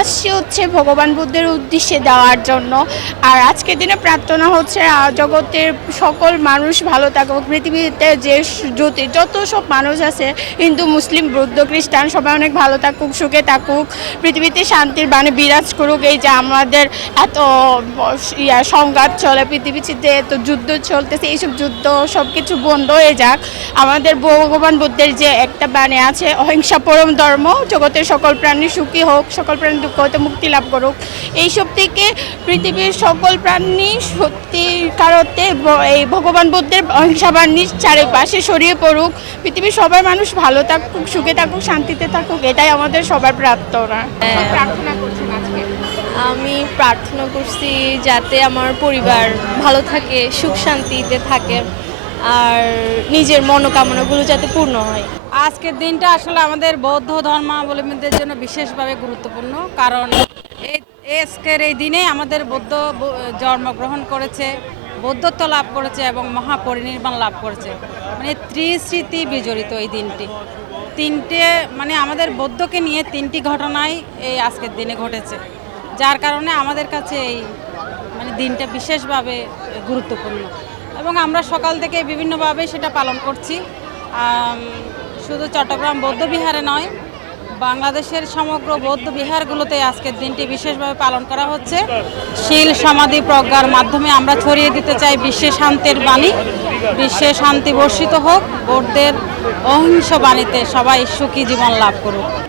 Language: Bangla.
আসছি হচ্ছে ভগবান বুদ্ধের উদ্দেশ্যে দেওয়ার জন্য। আর আজকের দিনে প্রার্থনা হচ্ছে জগতের সকল মানুষ ভালো থাকুক, পৃথিবীতে যে যত সব মানুষ আছে, হিন্দু মুসলিম বৌদ্ধ খ্রিস্টান, সবাই অনেক ভালো থাকুক, সুখে থাকুক, পৃথিবীতে শান্তির বাণী বিরাজ করুক। এই যে আমাদের এত সংঘাত চলে, পৃথিবীতে এত যুদ্ধ চলতেছে, এইসব যুদ্ধ সব কিছু বন্ধ হয়ে যাক। আমাদের ভগবান বুদ্ধের যে একটা বাণী আছে, অহিংসা পরম ধর্ম, জগতের সকল প্রাণী সুখী হোক, সকল প্রাণী দুঃখ হতে মুক্তি লাভ করুক। এইসব থেকে পৃথিবীর সকল প্রাণী সত্যিকারতে এই ভগবান বুদ্ধের অহিংসা বাণী চারিপাশে ছড়িয়ে পড়ুক, পৃথিবীর সবাই মানুষ ভালো থাকুক, সুখে থাকুক, শান্তিতে থাকুক, এটাই আমাদের সবার প্রার্থনা। প্রার্থনা করছেন আজকে? আমি প্রার্থনা করছি যাতে আমার পরিবার ভালো থাকে, সুখ শান্তিতে থাকে, আর নিজের মনোকামনাগুলো যাতে পূর্ণ হয়। আজকের দিনটা আসলে আমাদের বৌদ্ধ ধর্মাবলম্বীদের জন্য বিশেষভাবে গুরুত্বপূর্ণ, কারণ আজকের এই দিনে আমাদের বৌদ্ধ জন্মগ্রহণ করেছে, বৌদ্ধত্ব লাভ করেছে এবং মহাপরিনির্বাণ লাভ করেছে। মানে ত্রিস্মৃতি বিজড়িত এই দিনটি। আমাদের বৌদ্ধকে নিয়ে 3টি ঘটনাই এই আজকের দিনে ঘটেছে, যার কারণে আমাদের কাছে এই দিনটা বিশেষভাবে গুরুত্বপূর্ণ এবং আমরা সকাল থেকে বিভিন্নভাবে সেটা পালন করছি। শুধু চট্টগ্রাম বৌদ্ধ বিহারে নয়, বাংলাদেশের সমগ্র বৌদ্ধ বিহারগুলোতে আজকের দিনটি বিশেষভাবে পালন করা হচ্ছে। শীল সমাধি প্রজ্ঞার মাধ্যমে আমরা ছড়িয়ে দিতে চাই বিশ্বে শান্তির বাণী, বিশ্বে শান্তি বর্ষিত হোক, বৌদ্ধের অহিংস বাণীতে সবাই সুখী জীবন লাভ করুক।